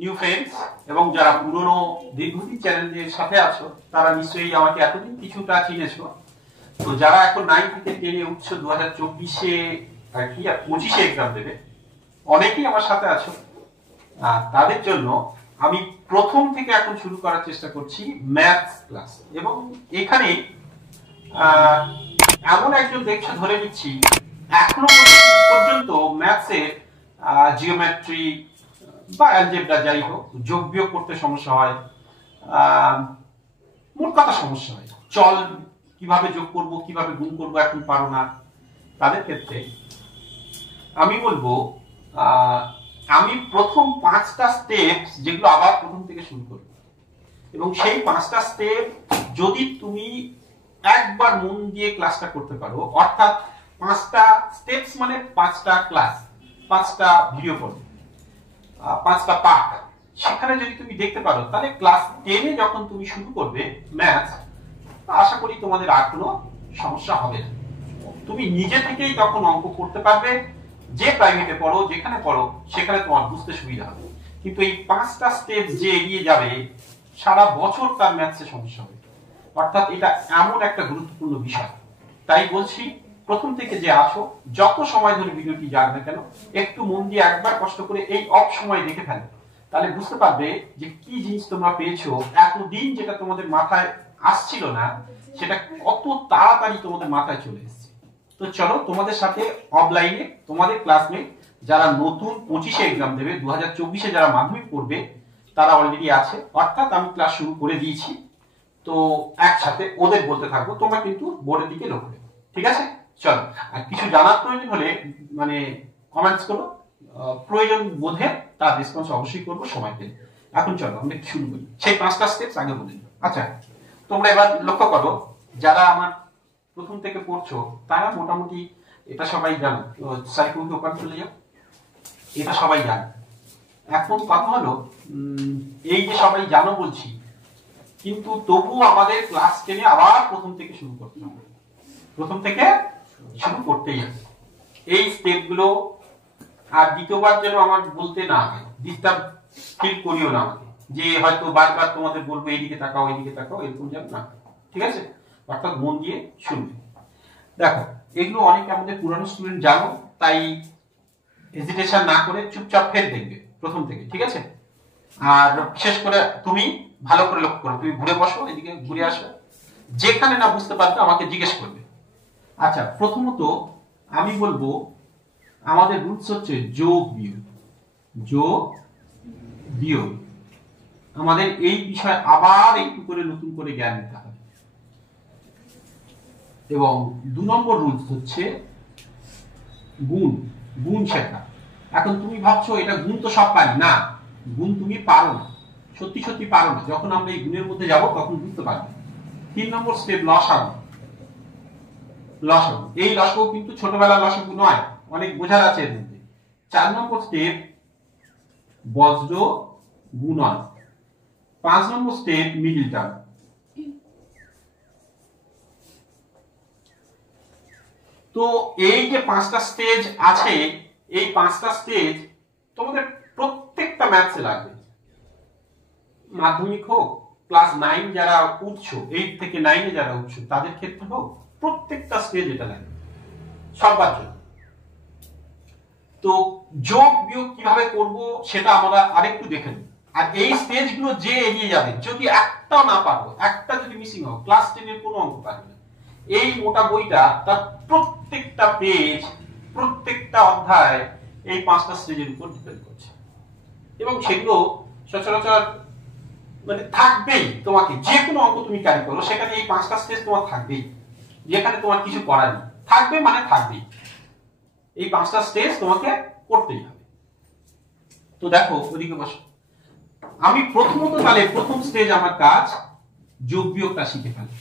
New friends এবং যারা পুরনো দীর্ঘদিন চ্যানেলের সাথে আছো তারা নিশ্চয়ই আমাকে এতদিন কিছুটা চিনেছো। তো যারা এখন 9 থেকে 10 এ উঠছো 2024-এ আর কি 25-এ এক্সাম দেবে, অনেকেই আমার সাথে আছো। তাদের জন্য আমি প্রথম থেকে এখন শুরু করার চেষ্টা করছি ম্যাথস ক্লাস। এবং এখানে এমন একজন দেখছো ধরে নিচ্ছি এখনো পর্যন্ত ম্যাথসে জিওমেট্রি বা অ্যালজেব্রা যাই হোক যোগ বিয়োগ করতে সমস্যা হয়, মোট কথা সমস্যা হয়, চল কিভাবে যোগ করব কিভাবে গুণ করব এখন পারো না, তাদের ক্ষেত্রে আমি বলবো আমি প্রথম 5টা স্টেপস যেগুলো আবার প্রথম থেকে শুরু করব এবং সেই 5টা স্টেপ যদি তুমি একবার মন দিয়ে ক্লাসটা করতে পারো, অর্থাৎ 5টা স্টেপস মানে 5টা ক্লাস, 5টা ভিডিও পড়বে, 5টা পার্ট, সেখানে যদি তুমি দেখতে পারো তাহলে ক্লাস 10 এ যখন তুমি শুরু করবে ম্যাথস, আশা করি তোমাদের আর কোনো সমস্যা হবে না। তুমি নিজে থেকেই তখন অঙ্ক করতে পারবে, যে প্রাইভেটে পড়ো যেখানে পড়ো সেখানে তোমার বুঝতে সুবিধা হবে। কিন্তু এই 5টা স্টেপ যে এগিয়ে যাবে সারা বছর তার ম্যাথসে সমস্যা হবে, অর্থাৎ এটা এমন একটা গুরুত্বপূর্ণ বিষয়। তাই বলছি প্রথম থেকে যে আসো, যত সময় ধরে ভিডিওটি যাক না কেন, একটু মন দিয়ে একবার কষ্ট করে এই অফ সময় দেখে ফেলো, তাহলে বুঝতে পারবে যে কি জিনিস তোমরা পেয়েছো। এতদিন যেটা তোমাদের মাথায় আসছিল না সেটা কত তাড়াতাড়ি তোমাদের মাথায় চলে এসেছে। তো চলো তোমাদের সাথে অফলাইনে তোমাদের ক্লাসমেট যারা নতুন 25-এ এক্সাম দেবে, 2024-এ যারা মাধ্যমিক পড়বে তারা অলরেডি আছে, অর্থাৎ আমি ক্লাস শুরু করে দিয়েছি। তো একসাথে ওদের বলতে থাকবো, তোমরা কিন্তু বোর্ডের দিকে লক্ষ্য রেখো, ঠিক আছে? চলো, আর কিছু জানার প্রয়োজন হলে মানে কমেন্টস করো, প্রয়োজন বোধে তার রেসপন্স অবশ্যই করবো সময় পেলে। এখন চলো আমরা শুরু করি, সেই 5টা স্টেপস আগে বলে দিই। আচ্ছা, তোমরা এবার লক্ষ্য করো, যারা আমার প্রথম থেকে পড়ছো তারা মোটামুটি এটা সবাই জানো, সাইকুলকে ওপেন চলে যাও, এটা সবাই জানে। এখন কথা হলো এই যে সবাই জানো বলছি, কিন্তু তবু আমাদের ক্লাস 10-এ আবার প্রথম থেকে শুরু করতে হবে, প্রথম থেকে শুরু করতেই হবে। এই স্টেপগুলো আর দ্বিতীয়বার যেন আমার বলতে না হয়, ডিস্টার্ব ফিল করিও না আমাকে, যে হয়তো বারবার তোমাদের বলবো এইদিকে তাকাও এইদিকে তাকাও, এরকম যেন না, ঠিক আছে? অর্থাৎ মন দিয়ে শুনবে। দেখো, এগুলো অনেকে আমাদের পুরানো স্টুডেন্ট জানো, তাই হেজিটেশন না করে চুপচাপ ফের দেখবে প্রথম থেকে, ঠিক আছে? আর বিশেষ করে তুমি ভালো করে লক্ষ্য করো, তুমি ঘুরে বসো, এদিকে ঘুরে আসো, যেখানে না বুঝতে পারবে আমাকে জিজ্ঞেস করবে। আচ্ছা, প্রথমত আমি বলবো আমাদের রুলস হচ্ছে যোগ বিয়োগ, যোগ বিয়োগ। আমাদের এই বিষয়ে আবার একটু করে নতুন করে জ্ঞান নিতে হবে। এবং 2 নম্বর রুলস হচ্ছে গুণ, গুণ শেখা। এখন তুমি ভাবছো এটা গুণ তো সব পারি না, গুণ তুমি পারো না, সত্যি সত্যি পারো না। যখন আমরা এই গুণের মধ্যে যাব তখন বুঝতে পারবে। 3 নম্বর স্টেপ লসাগু। লসাগু, এই লসাগু কিন্তু ছোটবেলার লসাগু নয়, অনেক বোঝার আছে এর মধ্যে। 4 নম্বর স্টেপ বজ্র গুণন। 5 নম্বর স্টেপ মিডল টার্ম। তো এই যে 5টা স্টেজ আছে, এই 5টা স্টেজ তোমাদের প্রত্যেকটা ম্যাথসে লাগবে। মাধ্যমিক হোক, ক্লাস 9 যারা উঠছো, 8 থেকে 9 এ যারা উঠছো তাদের ক্ষেত্রে হোক, প্রত্যেকটা স্টেজ এটা লাগবে সবার জন্য। তো যোগ বিয়োগ কিভাবে করব সেটা আমরা আরেকটু দেখে নিই। আর এই স্টেজগুলো যে এগিয়ে যাবে, যদি একটাও না পারো, একটা যদি মিসিং হয়, ক্লাস 10 এর কোনো অঙ্ক পারবে না। এই মোটা বইটা তার প্রত্যেকটা পেজ, প্রত্যেকটা অধ্যায় এই 5টা স্টেজের উপর ডিপেন্ড করছে। এবং সেগুলো সচরাচর মানে থাকবেই, তোমাকে যে কোনো অঙ্ক তুমি ক্যারি করো সেখানে এই 5টা স্টেজ তোমার থাকবেই, যেখানে তোমার কিছু করার নেই, থাকবে মানে থাকবেই। এই 5টা স্টেজ তোমাকে করতেই হবে। তো দেখো ওদিকে বসো, আমি প্রথমত তাহলে প্রথম স্টেজ আমার কাজ যোগ বিয়োগটা শিখে ফেলো।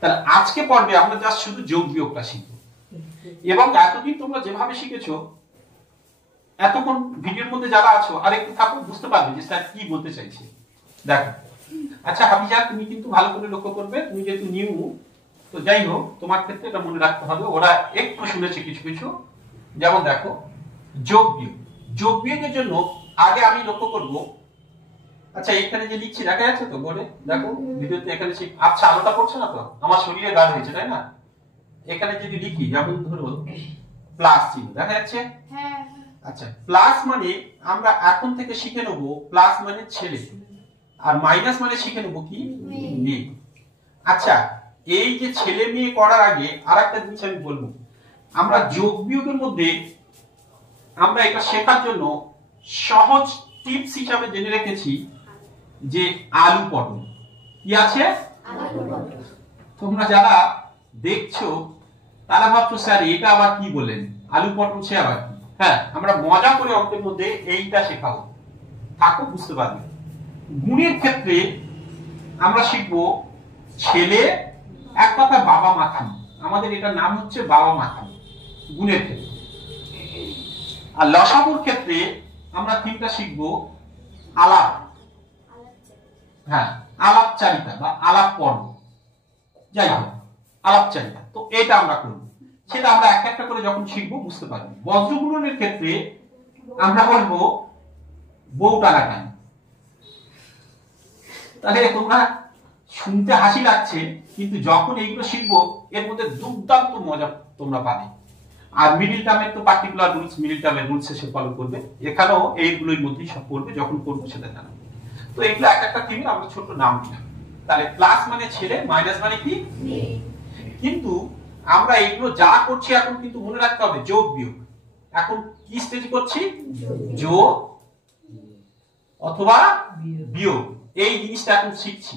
তাহলে আজকে পর্বে আমরা জাস্ট শুধু যোগ বিয়োগটা শিখব। এবং এতদিন তোমরা যেভাবে শিখেছো, এতক্ষণ ভিডিওর মধ্যে যারা আছো আর একটু থাকো, বুঝতে পারবে যে স্যার কি বলতে চাইছে। দেখো, আচ্ছা হাফিজা, তুমি কিন্তু ভালো করে লক্ষ্য করবে, তুমি যেহেতু নিউ, তো যাই হোক তোমার ক্ষেত্রে এটা মনে রাখতে হবে, ওরা একটু শুনেছে কিছু কিছু। যেমন দেখো, যোগ বিয়োগ, যোগ বিয়োগের জন্য আগে আমি লক্ষ্য করব আচ্ছা এখানে যে লিখছি দেখা যাচ্ছে তো বোর্ডে, দেখো ভিডিওতে এখানে আচ্ছা আলোটা পড়ছে না তো, আমার শরীরে গাঢ় হয়েছে তাই না। এখানে যদি লিখি যেমন ধরো প্লাস চিহ্ন দেখা যাচ্ছে। আচ্ছা প্লাস মানে আমরা এখন থেকে শিখে নেব প্লাস মানে ছেলে, আর মাইনাস মানে শিখে নেব কি মেয়ে। আচ্ছা এই যে ছেলে মেয়ে করার আগে আরেকটা জিনিস আমি বলবো, আমরা যোগ বিয়োগের মধ্যে আমরা এটা শেখার জন্য সহজ টিপস হিসাবে জেনে রেখেছি যে আলু পটল কি আছে। তোমরা যারা দেখছো তারা ভাবছো স্যার এটা আবার কি বলেন, আলু পটল সে আবার কি। হ্যাঁ আমরা মজা করে অঙ্কের মধ্যে এইটা শেখাবো, থাকো বুঝতে পারবে। গুণের ক্ষেত্রে আমরা শিখবো ছেলে, এক কথা বাবা মাখানো, আমাদের এটা নাম হচ্ছে বাবা মাখানো গুণের ক্ষেত্রে। আর লসাগুর ক্ষেত্রে আমরা তিনটা শিখবো আলাপ, হ্যাঁ আলাপচারিতা বা আলাপ পর্ব, যাই হোক আলাপচারিতা। তো এটা আমরা করব, সেটা আমরা একটা একটা করে যখন শিখবো বুঝতে পারবো। বজ্রগুণনের ক্ষেত্রে আমরা বলবো বউ টানাটানি। তাহলে তোমরা শুনতে হাসি লাগছে, কিন্তু যখন এইগুলো শিখবো এর মধ্যে দুর্দান্ত মজা তোমরা পাবে। আর মিডিল টার্মের তো পার্টিকুলার রুলস, মিডিল টার্মের রুলস সে ফলো করবে, এখানেও এইগুলোর মধ্যেই সব করবে, যখন করবো সেটা জানাবো। তো এগুলো এক একটা থিমের আমরা ছোট নাম দিলাম। তাহলে প্লাস মানে ছেলে, মাইনাস মানে কি। কিন্তু আমরা এগুলো যা করছি এখন কিন্তু মনে রাখতে হবে যোগ বিয়োগ। এখন কি স্টেজ করছি, যোগ অথবা বিয়োগ, এই জিনিসটা এখন শিখছি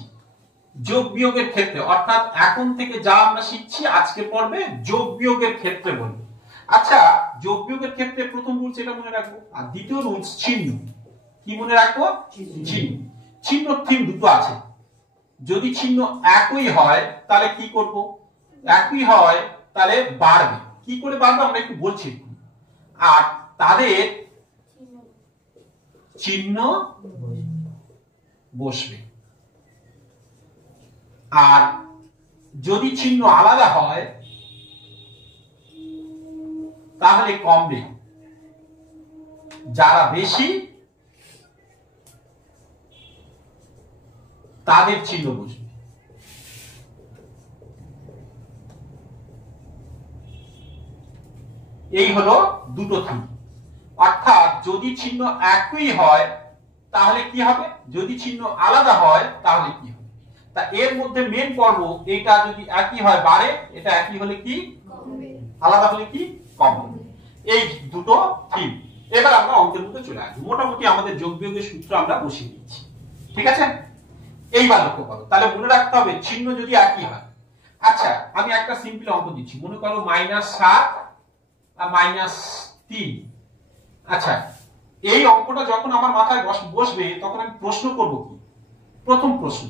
যোগ বিয়োগের ক্ষেত্রে। অর্থাৎ এখন থেকে যা আমরা শিখছি আজকে পর্বে যোগ বিয়োগের ক্ষেত্রে বলবো। আচ্ছা যোগ বিয়োগের ক্ষেত্রে প্রথম রুলস এটা মনে রাখবো, আর দ্বিতীয় রুলস চিহ্ন। কি মনে রাখবো, চিহ্ন। চিহ্ন থিম দুটো আছে। যদি চিহ্ন একই হয় তাহলে কি করব, একই হয় তাহলে বাড়বে। কি করে বাড়বে আমরা একটু বলছি। আর তাদের চিহ্ন বসবে। আর যদি চিহ্ন আলাদা হয় তাহলে কমবে, যারা বেশি তাদের চিহ্ন বসবে। এই হলো দুটো থিম। অর্থাৎ যদি চিহ্ন একই হয় তাহলে কি হবে, যদি চিহ্ন আলাদা হয় তাহলে কি হবে। তা এর মধ্যে মেন পর্ব এটা যদি একই হয় বাড়ে, এটা একই হলে কি আলাদা হলে কি কমবে। এই দুটো থিম। এবার আমরা অঙ্কের মধ্যে চলে আসবো। মোটামুটি আমাদের যোগ বিয়োগের সূত্র আমরা বসিয়ে দিচ্ছি, ঠিক আছে। এইবার লক্ষ্য করো, তাহলে মনে রাখতে হবে চিহ্ন যদি একই হয়। আচ্ছা আমি একটা সিম্পল অঙ্ক দিচ্ছি, মনে করো -7 আর -3। আচ্ছা এই অঙ্কটা যখন আমার মাথায় বসবে তখন আমি প্রশ্ন করব কি, প্রথম প্রশ্ন,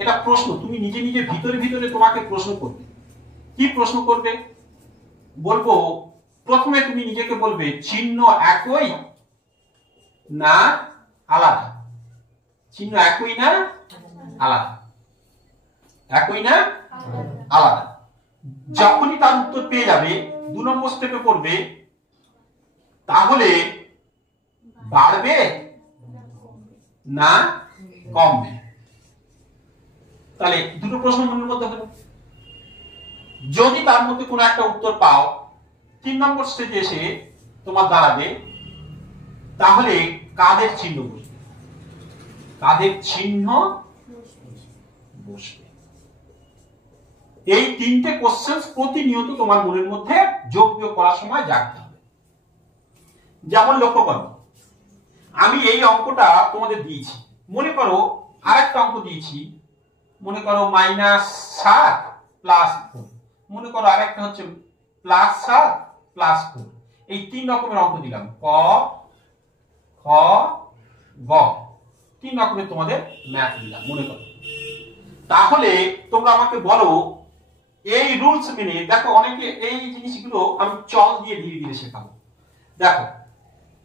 এটা প্রশ্ন, তুমি নিজে নিজে ভিতরে ভিতরে তোমাকে প্রশ্ন করবে। কি প্রশ্ন করবে বলবো, প্রথমে তুমি নিজেকে বলবে চিহ্ন একই না আলাদা, চিহ্ন একই না আলাদা, একই না আলাদা। যখনই তার উত্তর পেয়ে যাবে 2 নম্বর স্টেপে পড়বে তাহলে বাড়বে না কমবে। তাহলে দুটো প্রশ্ন মনের মধ্যে হলো। যদি তার মধ্যে কোনো একটা উত্তর পাও 3 নম্বর স্টেজে এসে তোমার দাঁড়াবে, তাহলে কাদের চিহ্ন বসবে, কাদের চিহ্ন বসবে। এই তিনটে কোশ্চেন প্রতিনিয়ত তোমার মনের মধ্যে যোগ বিয়োগ করার সময় জাগতে হবে। যেমন লক্ষ্য করো, আমি এই অঙ্কটা তোমাদের দিয়েছি, মনে করো আরেকটা অঙ্ক দিয়েছি, মনে করো -7 + 4, মনে করো আরেকটা হচ্ছে +7 + 4। এই 3 রকমের অঙ্ক দিলাম, ক খ গ, 3 রকমের তোমাদের ম্যাথ দিলাম মনে করো। তাহলে তোমরা আমাকে বলো এই রুলস মেনে, দেখো অনেকে এই জিনিসগুলো আমি চল দিয়ে ধীরে ধীরে শেখাবো। দেখো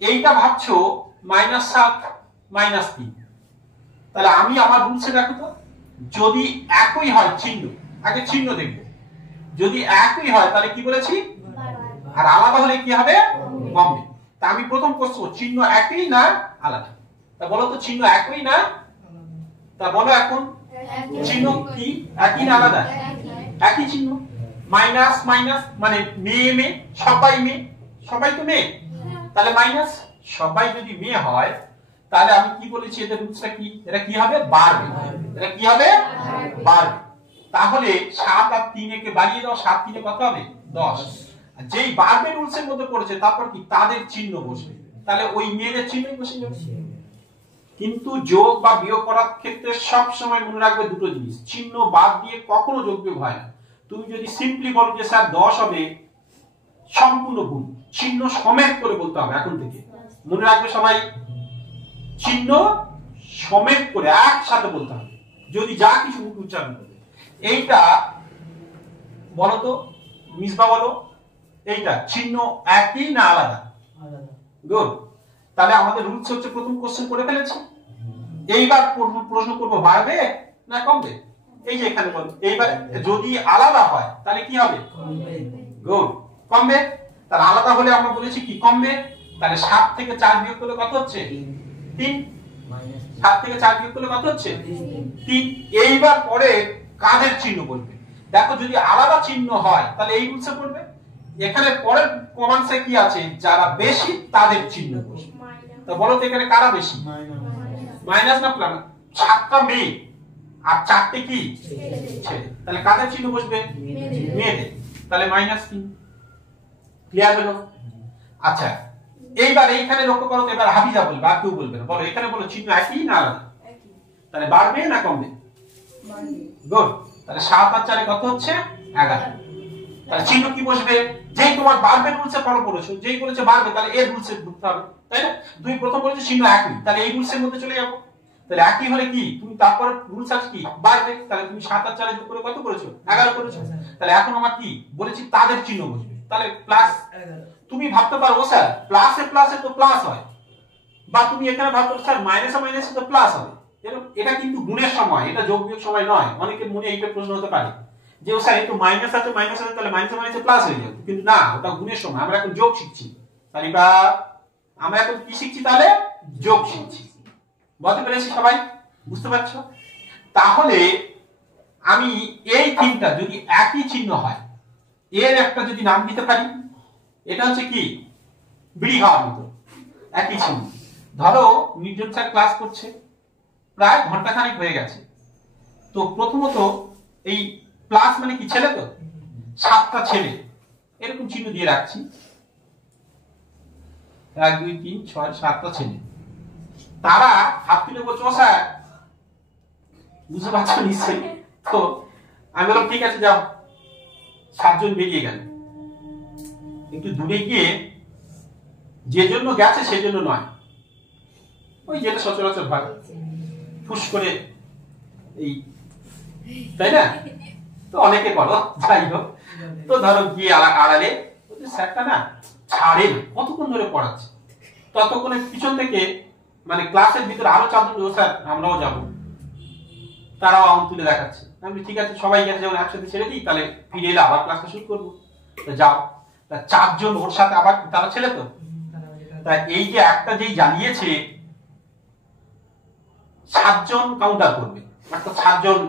এইটা ভাবছো -7 -3, তাহলে আমি আমার রুলসে দেখো তো, যদি একই হয় চিহ্ন, আগে চিহ্ন দেখব, যদি একই হয় তাহলে কি বলেছি, আর আলাদা হলে কি হবে কমবে। তা আমি প্রথম প্রশ্ন চিহ্ন একই না আলাদা, তা বলো তো চিহ্ন একই না? তা বলো এখন চিহ্ন কি একই না আলাদা? একই চিহ্ন। মাইনাস মাইনাস মানে মেয়ে মেয়ে, সবাই মেয়ে, সবাই তো মেয়ে, তাহলে মাইনাস। সবাই যদি মেয়ে হয় তাহলে আমি কি বলেছি এদের রুটসটা কি? এটা কি হবে? বাড়বে। এটা কি হবে? বাড়বে। তাহলে 7 আর 3 কে বাড়িয়ে দাও, 7 3 কত হবে? 10। যেই বাড়বে রুলসের মধ্যে পড়েছে তারপর কি তাদের চিহ্ন বসবে, তাহলে ওই মেয়েদের চিহ্নই বসে যাবে। কিন্তু যোগ বা বিয়োগ করার ক্ষেত্রে সব সময় মনে রাখবে দুটো জিনিস, চিহ্ন বাদ দিয়ে কখনো যোগ বিয়োগ হয় না। তুমি যদি সিম্পলি বলো যে স্যার 10 হবে, সম্পূর্ণ ভুল, চিহ্ন সমেত করে বলতে হবে এখন থেকে। মনে রাখবে সবাই, চিহ্ন সমেত করে একসাথে বলতে হবে যদি যা কিছু উচ্চারণ করবে। এইটা বলো তো মিসবা, বলো এইটা চিহ্ন একই না আলাদা? গুড। তাহলে আমাদের রুলস হচ্ছে প্রথম কোশ্চেন করে ফেলেছি। এইবার প্রশ্ন করব বাড়বে না কমবে? এই যে এখানে বল, এইবার যদি আলাদা হয় তাহলে কি হবে? গুড, কমবে। তাহলে আলাদা হলে আমরা বলেছি কি কমবে। তাহলে 7 থেকে 4 বিয়োগ করলে কত হচ্ছে? 3। 7 থেকে 4 বিয়োগ করলে কত হচ্ছে? 3। এইবার পরে কাদের চিহ্ন বলবে? দেখো যদি আলাদা চিহ্ন হয় তাহলে এই রুলসে পড়বে। এখানে পরের কমান্ডসে কি আছে? যারা বেশি তাদের চিহ্ন বসবে। তো বলো তো এখানে কারা বেশি? মাইনাস না প্লাস? 7টা মেয়ে আর 4টে কি ছেলে, তাহলে কাদের চিহ্ন বসবে? মেয়েদের। তাহলে -3। ক্লিয়ার হলো? আচ্ছা, এইবার এইখানে লক্ষ্য করো তো, এবার হাবিজা বলবে আর কেউ বলবে না। বলো এখানে বলো চিহ্ন একই না আলাদা? তাহলে বাড়বে না কমবে? গুড। তাহলে 7 আর 4 কত হচ্ছে? 11। তাহলে চিহ্ন কি বসবে? যেই তোমার বাড়বে রুলসে ফলো করেছো, যেই বলেছে বাড়বে তাহলে এর রুলসে ঢুকতে হবে, তাই না? তুমি প্রথম বলেছো চিহ্ন একই, তাহলে এই রুলসের মধ্যে চলে যাবো। তাহলে একই হলে কি তুমি তারপরে রুলস আছে কি বাড়বে, তাহলে তুমি 7 আর 4 যোগ করে কত করেছো? 11 করেছো। তাহলে এখন আমার কি বলেছি? তাদের চিহ্ন বসবে, তাহলে প্লাস। তুমি ভাবতে পারো স্যার প্লাসে প্লাসে তো প্লাস হয়, বা তুমি এখানে ভাবতে স্যার মাইনাসে মাইনাসে তো প্লাস হবে। এটা কিন্তু গুণের সময়, এটা যোগ বিয়োগ সময় নয়। অনেকের মনে এইটা প্রশ্ন হতে পারে যে ও স্যার একটু মাইনাস আছে তাহলে মাইনাসে মাইনাসে প্লাস হয়ে যাবে, কিন্তু না, ওটা গুণের সময়। আমরা এখন যোগ শিখছি, তাহলে আমরা এখন কি শিখছি? তাহলে যোগ শিখছি। বুঝতে পেরেছি সবাই? বুঝতে পারছো? তাহলে আমি এই তিনটা যদি একই চিহ্ন হয়, এর একটা যদি নাম দিতে পারি, এটা হচ্ছে কি বিড়ি খাওয়ার মতো একই চিহ্ন। ধরো নির্জন স্যার ক্লাস করছে, প্রায় ঘন্টাখানেক হয়ে গেছে। তো প্রথমত এই প্লাস মানে কি ছেলে, তো 7টা ছেলে এরকম চিহ্ন দিয়ে রাখছি, 1 2 3 6 7টা ছেলে। তারা হাত তুলে বলছো স্যার, বুঝতে পারছো নিশ্চয়ই? তো আমি বললাম ঠিক আছে যাও। 7 জন বেরিয়ে গেল। একটু দূরে গিয়ে যে জন্য গেছে সেজন্য নয়, ওই যেটা সচরাচর ভাগ ফুস করে এই, তাই না? তো অনেকে করো, যাই হোক। তো ধরো গিয়ে আড়ালে স্যারটা না ছাড়ে না, কতক্ষণ ধরে পড়াচ্ছে। ততক্ষণে পিছন থেকে মানে ক্লাসের ভিতরে আরো 4 জন, স্যার আমরাও যাবো, তারাও আঙুল তুলে দেখাচ্ছে। আমি ঠিক আছে সবাই গেছে যখন একসাথে ছেড়ে দিই, তাহলে ফিরে এলে আবার ক্লাসটা শুরু করবো। যাও। 4 জন ওর সাথে আবার তারা ছেলে, তো তাই এই যে একটা যেই জ্বালিয়েছে 7 জন কাউন্টার করবে, অর্থাৎ 7 জন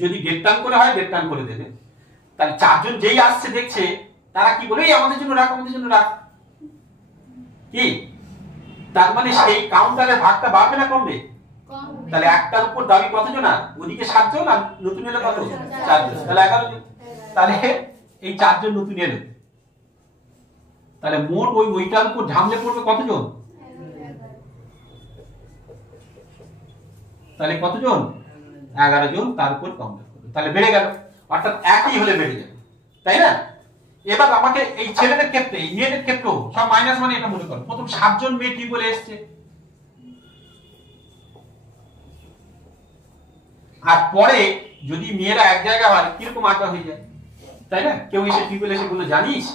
যদি ডেট টার্ন করে হয় ডেট টার্ন করে দেবে। তাহলে 4 জন যেই আসছে দেখছে, তারা কি বলে আমাদের জন্য রাখ, আমাদের জন্য রাখ, কি তার মানে সেই কাউন্টারের ভাগটা বাড়বে না কমবে? তাহলে একটার উপর দাবি কতজন? ওদিকে 7 জন আর নতুন এলো কত? 4 জন, তাহলে 11 জন। তাহলে এই 4 জন নতুন এলো, তাহলে মোট ওইটার উপর ঝামলে পড়বে কতজন? তাহলে কতজন? 11 জন তার উপর কাউন্টার করবে, তাহলে বেড়ে গেল। অর্থাৎ একই হলে বেড়ে যাবে, তাই না? এবার আমাকে এই ছেলেদের ক্ষেত্রে, মেয়েদের ক্ষেত্রেও সব মাইনাস মানে এটা মনে করো। প্রথম 7 জন মেয়ে ঠিক বলে এসছে, আর পরে যদি মেয়েরা এক জায়গায় হয় কিরকম আঁকা হয়ে যায়, তাই না? কেউ এসে ঠিক বলে এসে বলে জানিস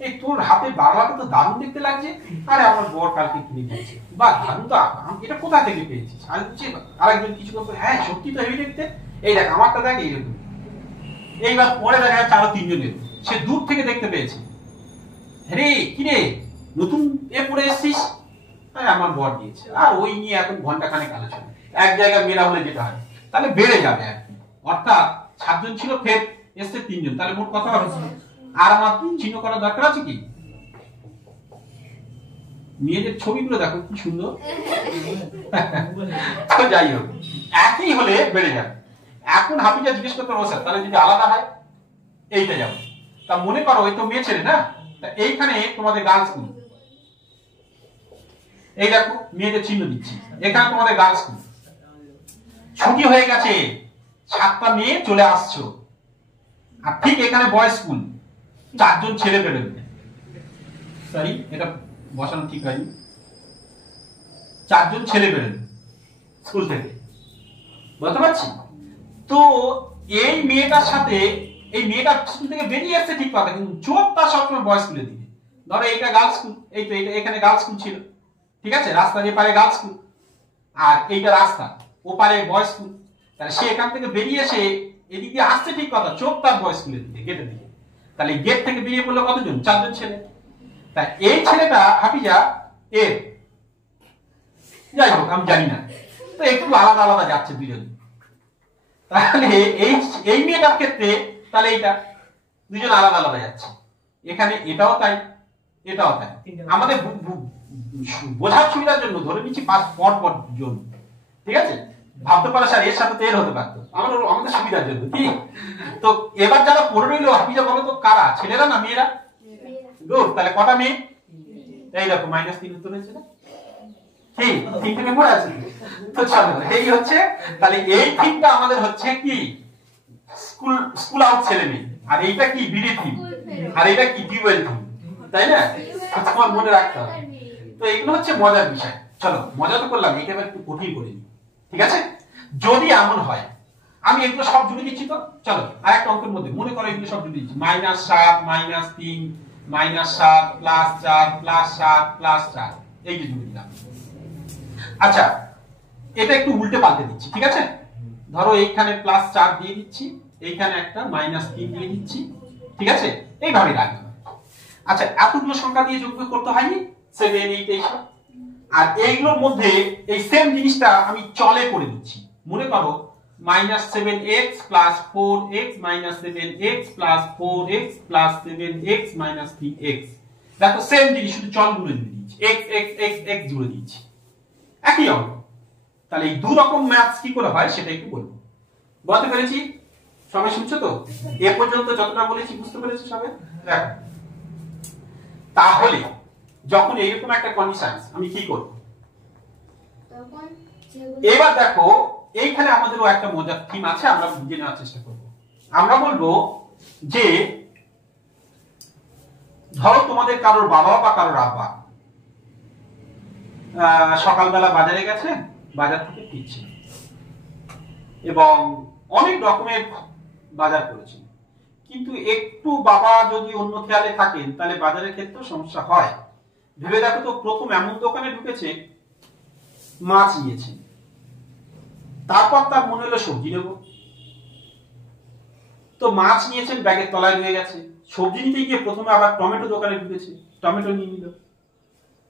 এই তোর হাতে বাংলাটা তো দারুণ দেখতে লাগছে, আরে আমার বর কালকে কিনে দিয়েছে, বা দারুণ তো, এটা কোথা থেকে পেয়েছিস? আমি বলছি আরেকজন কিছু করবো, হ্যাঁ সত্যি তো হেভি দেখতে, এই দেখ আমারটা দেখ এইরকম। এইবার পরে দেখা যাচ্ছে আরো 3 জন এলো, সে দূর থেকে দেখতে পেয়েছে, আরে কিরে নতুন এ পড়ে এসছিস, আমার বর দিয়েছে, আর ওই নিয়ে এখন ঘন্টা খানেক আলোচনা, এক জায়গায় মেয়েরা হলে যেটা হয় তাহলে বেড়ে যাবে আর কি। অর্থাৎ 7 জন ছিল, ফের এসছে 3 জন, তাহলে মোট কথা হবে। আর আমার চিহ্ন করার দরকার আছে কি? মেয়েদের ছবিগুলো দেখো কি সুন্দর। তো যাই হোক, একই হলে বেড়ে যাবে। এখন হাফিজা জিজ্ঞেস করতে বসে, তাহলে যদি আলাদা হয় এইটা যাবে। তা মনে করো ওই তো মেয়ে ছেলে না, এইখানে তোমাদের গার্লস স্কুল, এই দেখো মেয়েদের চিহ্ন দিচ্ছি, এখানে তোমাদের গার্লস স্কুল, ছুটি হয়ে গেছে, 7টা মেয়ে চলে আসছো, আর ঠিক এখানে বয়েজ স্কুল, 4 জন ছেলে বেরোবে। সরি, এটা বসানো ঠিক হয়নি, 4 জন ছেলে বেরোবে স্কুল থেকে, বুঝতে পারছি? তো এই মেয়েটার সাথে, এই মেয়েটা স্কুল থেকে বেরিয়ে আসছে ঠিক কথা, কিন্তু চোখ তার সবসময় বয়েজ স্কুলের দিকে। ধরো এইটা গার্লস স্কুল, এই তো এখানে গার্লস স্কুল ছিল, ঠিক আছে, রাস্তার এপারে গার্লস স্কুল, আর এইটা রাস্তা ওপারে বয়েজ স্কুল। তাহলে সে এখান থেকে বেরিয়ে এসে এদিকে আসছে ঠিক কথা, চোখ তার বয়েজ স্কুলের দিকে, গেটের দিকে। তাহলে গেট থেকে বেরিয়ে পড়লো কতজন? 4 জন ছেলে। তাই এই ছেলেটা হাফিজা এর, যাই হোক আমি জানি না, তো একটু আলাদা আলাদা যাচ্ছে দুজন। তাহলে এই মেয়েটার ক্ষেত্রে তাহলে এইটা দুজন আলাদা আলাদা যাচ্ছে, এখানে এটাও তাই, এটাও তাই। আমাদের বোঝার সুবিধার জন্য ধরে নিচ্ছি 5 পর পর জন, ঠিক আছে? ভাবতে পারো স্যার এর সাথে তো এর হতে পারতো, আমাদের সুবিধার জন্য, কি? তো এবার যারা পড়ে রইলো হাফিজা বলো তো কারা, ছেলেরা না মেয়েরা? গুড, তাহলে কটা মেয়ে? এই দেখো -3 উত্তর হয়েছে না, ঠিক 3 থেকে পড়ে আছে। তো চলো, এই হচ্ছে, তাহলে এই থিমটা আমাদের হচ্ছে কি স্কুল আউট ছেলে মেয়ে, আর এইটা কি বিডি থিম, আর এটা কি টিউবওয়েল থিম, তাই না? তোমার মনে রাখতে হবে। তো এগুলো হচ্ছে মজার বিষয়। চলো, মজা তো করলাম, এটা একটু কঠিন করে নিই, ঠিক আছে? যদি এমন হয়, আমি এগুলো সব জুড়ে দিচ্ছি, তো চলো আর একটা অঙ্কের মধ্যে মনে করো এগুলো সব জুড়ে দিচ্ছি, -7 -3 -7 +4 +7 +4, এই যে জুড়ে দিলাম। আচ্ছা, এটা একটু উল্টে পাল্টে দিচ্ছি, ঠিক আছে? ধরো এইখানে +4 দিয়ে দিচ্ছি, এইখানে একটা -3 দিয়ে দিচ্ছি, ঠিক আছে? এইভাবে রাখবো। আচ্ছা, এতগুলো সংখ্যা দিয়ে যোগ করতে হয়নি, 7 8 এইসব, আর এইগুলোর মধ্যে এই সেম জিনিসটা আমি চলে করে দিচ্ছি। মনে করো -7x + 4x -7x + 4x + 7x - 3x, দেখো সেম জিনিস, শুধু চলগুলো জুড়ে দিচ্ছি, x x x x জুড়ে দিচ্ছি, একই অঙ্ক। তাহলে এই দুই রকম ম্যাথস কি করে হয় সেটা একটু বলবো। বলতে পেরেছি? সবাই শুনছো তো? এ পর্যন্ত যতটা বলেছি বুঝতে পেরেছো সবাই? দেখো, তাহলে যখন এইরকম একটা কন্ডিশন, আমি কি করব? এবার দেখো, এইখানে আমাদেরও একটা মজার থিম আছে, আমরা বুঝে নেওয়ার চেষ্টা করব। আমরা বলবো যে ধরো তোমাদের কারোর বাবা বা কারোর আব্বা সকালবেলা বাজারে গেছে, বাজার থেকে ফিরছে এবং অনেক রকমের বাজার করেছেন, কিন্তু একটু বাবা যদি অন্য খেয়ালে থাকেন তাহলে বাজারের ক্ষেত্রে সমস্যা হয়। ভেবে দেখো তো, প্রথম এমন দোকানে ঢুকেছে, মাছ নিয়েছে, তারপর তার মনে হলো সবজি নেব, তো মাছ নিয়েছেন, ব্যাগের তলায় রয়ে গেছে। সবজি নিতে গিয়ে প্রথমে আবার টমেটো দোকানে ঢুকেছে, টমেটো নিয়ে নিল,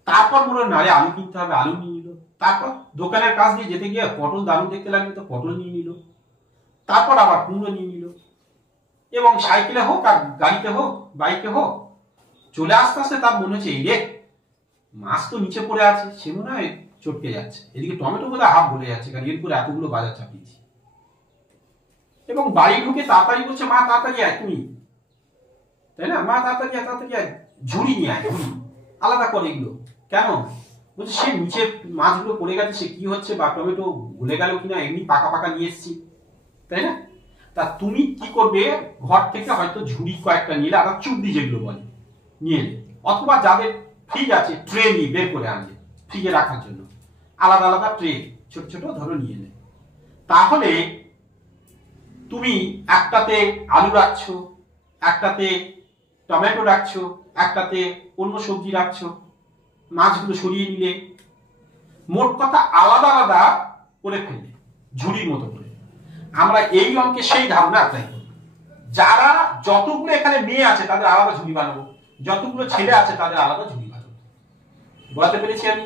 তারপর মনে হলো নারে আলু কিনতে হবে, আলু নিয়ে নিল, তারপর দোকানের কাছ দিয়ে যেতে গিয়ে পটল দারুণ দেখতে লাগলো, তো পটল নিয়ে নিল, তারপর আবার কুমড়ো নিয়ে নিল, এবং সাইকেলে হোক আর গাড়িতে হোক বাইকে হোক চলে আসতে আসতে তার মনে হচ্ছে এই রে মাছ তো নিচে পড়ে আছে, সে মনে হয় চটকে যাচ্ছে, এদিকে টমেটো বোধহয় হাফ গলে যাচ্ছে, কারণ এরপরে এতগুলো বাজার চাপিয়েছি। এবং বাড়ি ঢুকে তাড়াতাড়ি বলছে, মা তাড়াতাড়ি আয় তুমি, তাই না? মা তাড়াতাড়ি আয়, তাড়াতাড়ি আয়, ঝুড়ি নিয়ে আয়, ঝুড়ি আলাদা করে এগুলো। কেন? বলছে সে নিচে মাছগুলো পড়ে গেছে, সে কি হচ্ছে, বা টমেটো গলে গেল কিনা, এমনি পাকা পাকা নিয়ে এসছি, তাই না? তা তুমি কি করবে, ঘর থেকে হয়তো ঝুড়ি কয়েকটা নিলে, আবার চুবড়ি যেগুলো বলে নিয়ে এলে, অথবা যাদের ফ্রিজ আছে ট্রে নিয়ে বের করে আনলে ফ্রিজে রাখার জন্য, আলাদা আলাদা ট্রে ছোট ছোট ধরো নিয়ে এলে। তাহলে তুমি একটাতে আলু রাখছো, একটাতে টমেটো রাখছো, একটাতে অন্য সবজি রাখছো, মাছগুলো সরিয়ে নিলে, মোট কথা আলাদা আলাদা করে ফেললে ঝুড়ির মতো করে। আমরা এই অঙ্কে সেই ধারণা অ্যাপ্লাই করব। যারা যতগুলো এখানে মেয়ে আছে তাদের আলাদা ঝুড়ি বানাবো, যতগুলো ছেলে আছে তাদের আলাদা ঝুড়ি বানাবো। বলতে পেরেছি আমি?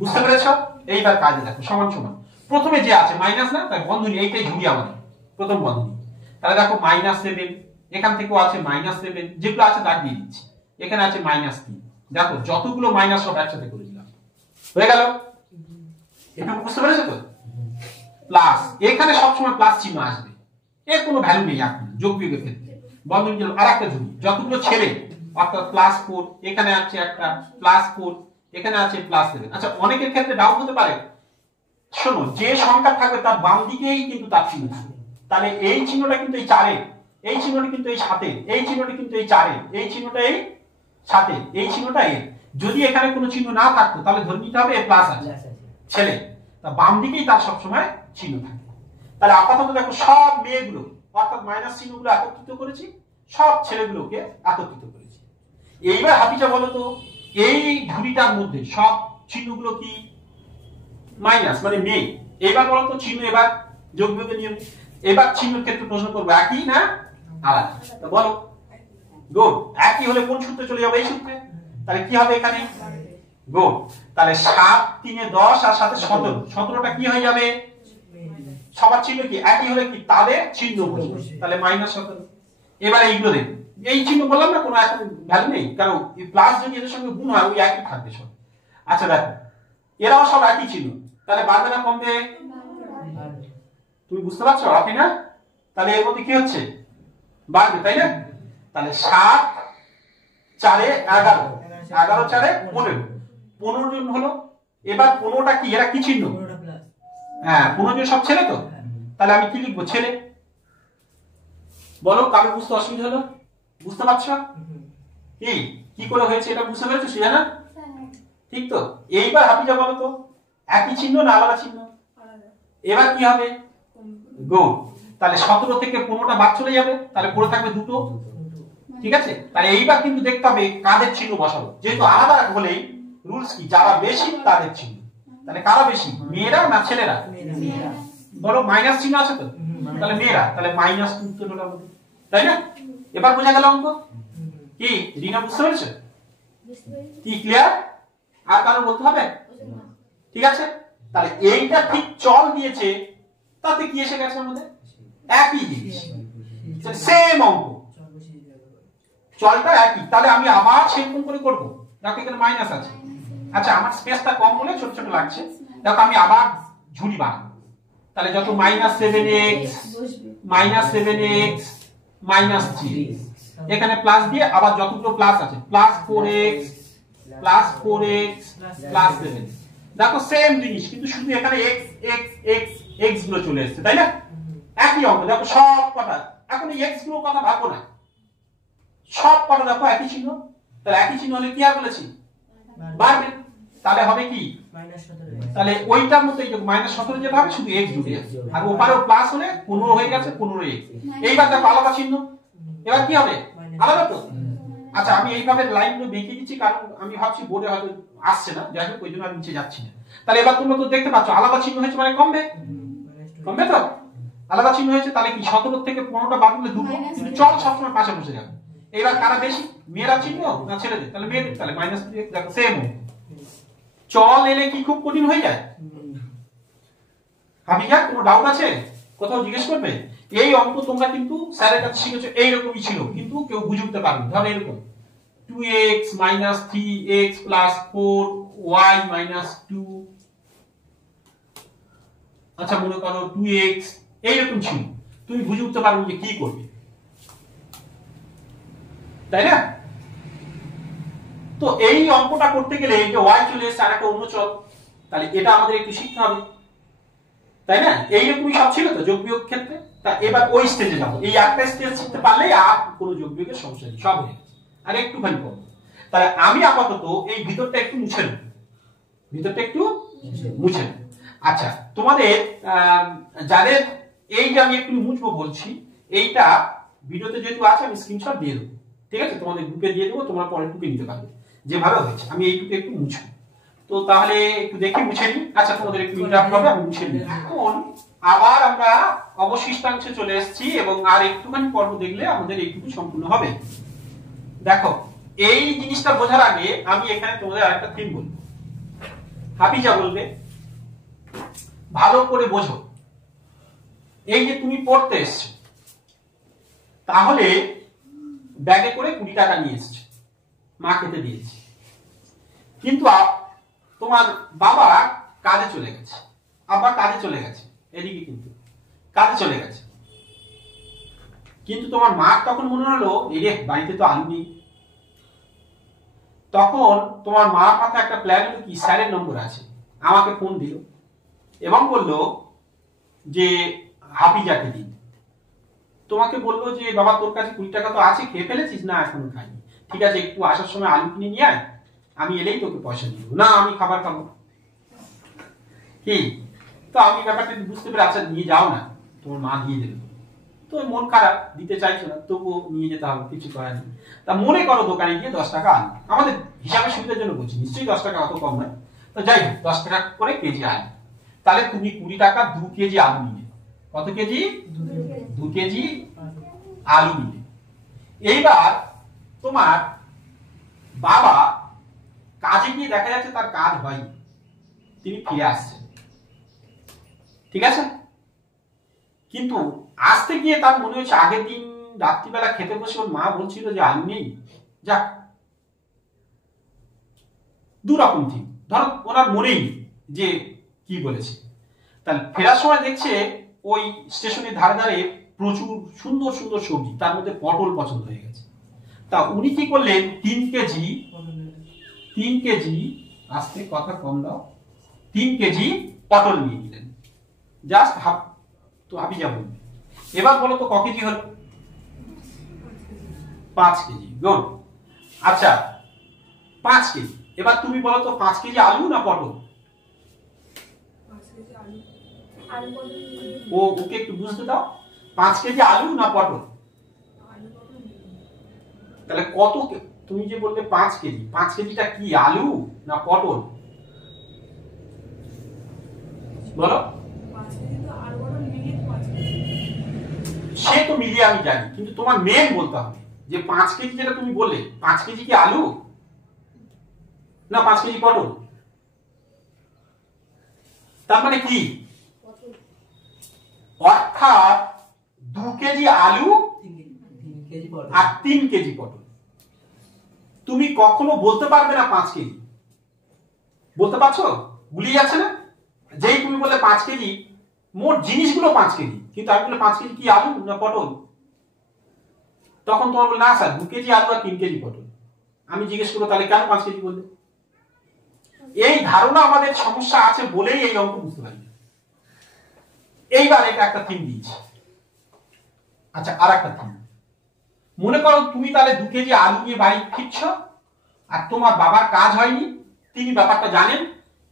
বুঝতে পেরেছো? এইবার কাজে দেখো, সমান সমান প্রথমে যে আছে মাইনাস না, তাই বন্ধনী এইটাই ঝুড়ি আমাদের প্রথম বন্ধনী। তাহলে দেখো -7, এখান থেকেও আছে -7, যেগুলো আছে দাগ দিয়ে দিচ্ছি। এখানে আছে -3, দেখো যতগুলো মাইনাস সব একসাথে করে দিলাম, হয়ে গেল। এটা বুঝতে পেরেছো তো? প্লাস, এখানে সবসময় প্লাস চিহ্ন আসবে, এর কোনো ভ্যালু নেই এখন যোগ বিয়োগের ক্ষেত্রে। বন্ধনী আর একটা ঝুড়ি, যতগুলো ছেলে অর্থাৎ +4, এখানে আছে একটা +4, এখানে আছে +7। আচ্ছা, অনেকের ক্ষেত্রে ডাউট হতে পারে, শোনো যে সংখ্যা থাকবে তার বাম দিকেই কিন্তু তার চিহ্ন থাকবে। তাহলে এই চিহ্নটা কিন্তু এই 4-এর, এই চিহ্নটা কিন্তু এই 7-এর, এই চিহ্নটা কিন্তু এই 4-এর, এই চিহ্নটা এই 7-এর, এই চিহ্নটা এর। যদি এখানে কোনো চিহ্ন না থাকতো তাহলে ধরে নিতে হবে প্লাস আছে ছেলে, তা বাম দিকেই তার সবসময় চিহ্ন থাকে। তাহলে আপাতত দেখো সব মেয়েগুলো অর্থাৎ মাইনাস চিহ্নগুলো একত্রিত করেছি, সব ছেলেগুলোকে একত্রিত করেছি। এইবার হাফিজা বলো তো, এই ঝুড়িটার মধ্যে সব চিহ্নগুলো কি মাইনাস মানে নেই। এবার বলো তো চিহ্ন, এবার যোগ বিয়োগের নিয়ম, এবার চিহ্নের ক্ষেত্রে প্রশ্ন করবো একই না আলাদা, তো বলো। গুড, একই হলে কোন সূত্রে চলে যাবে? এই সূত্রে। তাহলে কি হবে এখানে? গুড, তাহলে 7 3 10 আর 7 17, 17টা কি হয়ে যাবে? সবার চিহ্ন কি একই হলে কি তাদের চিহ্ন বসবে, তাহলে -17। এবার এইগুলো দেখুন, এই চিহ্ন বললাম না কোনো এখন ভ্যালু নেই, কারণ এই প্লাস যদি এদের সঙ্গে গুণ হয় ওই একই থাকবে সব। আচ্ছা দেখো, এরাও সব একই চিহ্ন, তাহলে বাড়বে না কমবে? তুমি বুঝতে পারছো আপনি না? তাহলে এর মধ্যে কি হচ্ছে? বাড়বে, তাই না? তাহলে 7 4 11, 11 4 15, 15 জন হলো। এবার 15টা কি, এরা কি চিহ্ন? হ্যাঁ, 15 জন সব ছেলে তো, তাহলে আমি কি লিখবো? ছেলে। বলো, কারো বুঝতে অসুবিধা হলো? বুঝতে পারছো কি কি করে হয়েছে এটা বুঝতে পেরেছো সিজানা? ঠিক তো? এইবার হাফিজা বলো তো, একই চিহ্ন না আলাদা চিহ্ন? এবার কি হবে? গুড, তাহলে 17 থেকে 15টা বাদ চলে যাবে, তাহলে পড়ে থাকবে দুটো। ঠিক আছে, তাহলে এইবার কিন্তু দেখতে হবে কাদের চিহ্ন বসাবো, যেহেতু আলাদা হলেই রুলস কি, যারা বেশি তাদের চিহ্ন। তাহলে কারা বেশি, মেয়েরা না ছেলেরা? বলো, মাইনাস চিহ্ন আছে তো, তাহলে মেয়েরা, তাহলে -2 উত্তর হলো আমাদের, তাই না? এবার বোঝা গেল অঙ্ক কি? রিনা বুঝতে পেরেছো কি? ক্লিয়ার? আর কারো বলতে হবে? ঠিক আছে, তাহলে এইটা ঠিক চল দিয়েছে, তাতে কি এসে গেছে আমাদের? একই জিনিস, সেম অঙ্ক, চলটা একই। তাহলে আমি আবার সেরকম করে করব, দেখো এখানে মাইনাস আছে। আচ্ছা, আমার স্পেসটা কম বলে ছোট ছোট লাগছে, দেখো আমি আবার ঝুড়ি বানাবো। তাহলে যত -7x -3, এখানে প্লাস দিয়ে আবার যতগুলো প্লাস আছে +4x +7, দেখো সেম জিনিস, কিন্তু শুধু এখানে x x x x গুলো চলে এসেছে, তাই না? একই অঙ্ক, দেখো সব কটা, এখন এই x গুলো কথা ভাববো না, সব কটা দেখো একই চিহ্ন। তাহলে একই চিহ্ন হলে কি আর বলেছি? বাড়বে। তাহলে হবে কি? তাহলে ওইটার মধ্যে -17 যেটা হবে শুধু x জুড়ে আছে, আর ওপারেও প্লাস হলে 15 হয়ে গেছে, 15x। এইবার দেখো আলাদা চিহ্ন, এবার কি হবে? আলাদা তো। আচ্ছা, আমি এইভাবে লাইনগুলো দেখিয়ে দিচ্ছি কারণ আমি ভাবছি বোর্ডে হয়তো আসছে না, যাই হোক ওই জন্য আমি নিচে যাচ্ছি না। তাহলে এবার তোমরা তো দেখতে পাচ্ছ আলাদা চিহ্ন হয়েছে মানে কমবে, কমবে তো? আলাদা চিহ্ন হয়েছে, তাহলে কি 17 থেকে 15টা বাদ দিলে দুটো, কিন্তু চল সবসময় পাশে বসে যাবে। এবার কারা বেশি, মেয়েরা চিহ্ন না ছেলেদের? তাহলে মেয়েদের, তাহলে -3x, দেখো সেম। চল এলে কি খুব কঠিন হয়ে যায়? হাবিজা কোনো ডাউট আছে? কোথাও জিজ্ঞেস করবে? এই অঙ্ক তোমরা কিন্তু স্যারের কাছে শিখেছো এইরকমই ছিল, কিন্তু কেউ বুঝে উঠতে পারবে। ধরো এরকম 2x - 3x + 4y - 2, আচ্ছা মনে করো 2x, এইরকম ছিল, তুমি বুঝে উঠতে পারবে যে কি করবে, তাই না? তো এই অঙ্কটা করতে গেলে এই যে y চলে এসেছে আর একটা অন্য চল, তাহলে এটা আমাদের একটু শিখতে হবে, তাই না? এইরকমই সব ছিল তো যোগ বিয়োগ ক্ষেত্রে। তা এবার ওই স্টেজে যাবো, এই একটা স্টেজ শিখতে পারলেই আর কোনো যোগ বিয়োগের সমস্যা নেই, সব হয়ে গেছে। আর একটুখানি করবো, তাহলে আমি আপাতত এই ভিতরটা একটু মুছে নেব, ভিতরটা একটু মুছে নেব। আচ্ছা, তোমাদের যাদের এই যে আমি একটু মুছবো বলছি, এইটা ভিডিওতে যেহেতু আছে আমি স্ক্রিনশট দিয়ে দেবো, ঠিক আছে? তোমাদের গ্রুপে দিয়ে দেবো, তোমরা পরে টুকে নিতে পারবে যেভাবে হয়েছে। আমি এইটুকু একটু মুছবো, তো তাহলে একটু দেখে মুছে নিই। আচ্ছা, তোমাদের একটু ইন্টারাপ্ট হবে, আমি মুছে নিই। এখন আবার আমরা অবশিষ্টাংশে চলে এসেছি এবং আর একটুখানি পর্ব দেখলে আমাদের এইটুকু সম্পূর্ণ হবে। দেখো, এই জিনিসটা বোঝার আগে আমি এখানে তোমাদের আরেকটা থিম বলবো। হাফিজা বলবে ভালো করে বোঝো, এই যে তুমি পড়তে এসছো, তাহলে ব্যাগে করে 20 টাকা নিয়ে এসছো, মা খেতে দিয়েছে, কিন্তু তোমার বাবা কাজে চলে গেছে, আব্বা কাজে চলে গেছে, এদিকে কিন্তু কাজে চলে গেছে, কিন্তু তোমার মা তখন মনে হলো রে বাড়িতে তো আলু নেই। তখন তোমার মার মাথায় একটা প্ল্যান হলো কি, স্যারের নম্বর আছে, আমাকে ফোন দিল এবং বলল যে হাফিজাকে দিন। তোমাকে বললো যে বাবা তোর কাছে 20 টাকা তো আছে, খেয়ে ফেলেছিস? না এখনো খাইনি। ঠিক আছে, একটু আসার সময় আলু কিনে নিয়ে আয়, আমি এলেই তোকে পয়সা দিব। না আমি খাবার খাবো। কি তো আমি ব্যাপারটা বুঝতে পেরে আচ্ছা নিয়ে যাও না, তোমার মা দিয়ে দেবে। তো মন খারাপ, দিতে চাইছো না, তবুও নিয়ে যেতে হবে, কিছু করার নেই। তা মনে করো দোকানে গিয়ে 10 টাকা আলু, আমাদের হিসাবের সুবিধার জন্য বলছি, নিশ্চয়ই 10 টাকা অত কম নয়, তো যাই হোক 10 টাকা করে কেজি আলু, তাহলে তুমি 20 টাকা 2 কেজি আলু নিলে। কত কেজি? 2 কেজি আলু নিলে। এইবার তোমার বাবা কাজে গিয়ে দেখা যাচ্ছে তার কাজ হয়নি, তিনি ফিরে আসছেন, ঠিক আছে, কিন্তু আসতে গিয়ে তার মনে হচ্ছে আগের দিন রাত্রিবেলা খেতে বসে ওর মা বলছিল যে আলু নেই, যাক দুরকম ঠিক, ধরো ওনার মনেই নেই যে কি বলেছে। তাহলে ফেরার সময় দেখছে ওই স্টেশনের ধারে ধারে প্রচুর সুন্দর সুন্দর সবজি, তার মধ্যে পটল পছন্দ হয়ে গেছে। তা উনি কি করলেন, 3 কেজি আস্তে কথা কম দাও, 3 কেজি পটল নিয়ে নিলেন, জাস্ট হাফ। তো হাফিজা বলবে এবার বলো তো ক কেজি হলো? 5 কেজি। গুড। আচ্ছা 5 কেজি। এবার তুমি বলো তো 5 কেজি আলু না পটল? ও ওকে একটু বুঝতে দাও, 5 কেজি আলু না পটল? তাহলে কত? তুমি যে বললে 5 কেজি, 5 কেজিটা কি আলু না পটল? বলো। সে তো মিলিয়ে আমি জানি, কিন্তু তোমার মেন বলতে হবে যে 5 কেজি যেটা তুমি বললে, 5 কেজি কি আলু না 5 কেজি পটল? তার মানে কি? অর্থাৎ 2 কেজি আলু আর 3 কেজি পটল। তুমি কখনো বলতে পারবে না 5 কেজি, বলতে পারছো? গুলিয়ে যাচ্ছে না? যেই তুমি বলে 5 কেজি, মোট জিনিসগুলো 5 কেজি, কিন্তু আমি বলে 5 কেজি কি আলু না পটল, তখন তোমার বলে না স্যার 2 কেজি আলু আর 3 কেজি পটল। আমি জিজ্ঞেস করবো তাহলে কেন 5 কেজি বললে? এই ধারণা আমাদের সমস্যা আছে বলেই এই অঙ্ক বুঝতে পারি। এইবার এটা একটা থিম দিয়েছি। আচ্ছা আর একটা থিম, মনে করো তুমি তাহলে 2 কেজি আলু নিয়ে বাড়ি ফিরছ, আর তোমার বাবার কাজ হয়নি, তিনি ব্যাপারটা জানেন,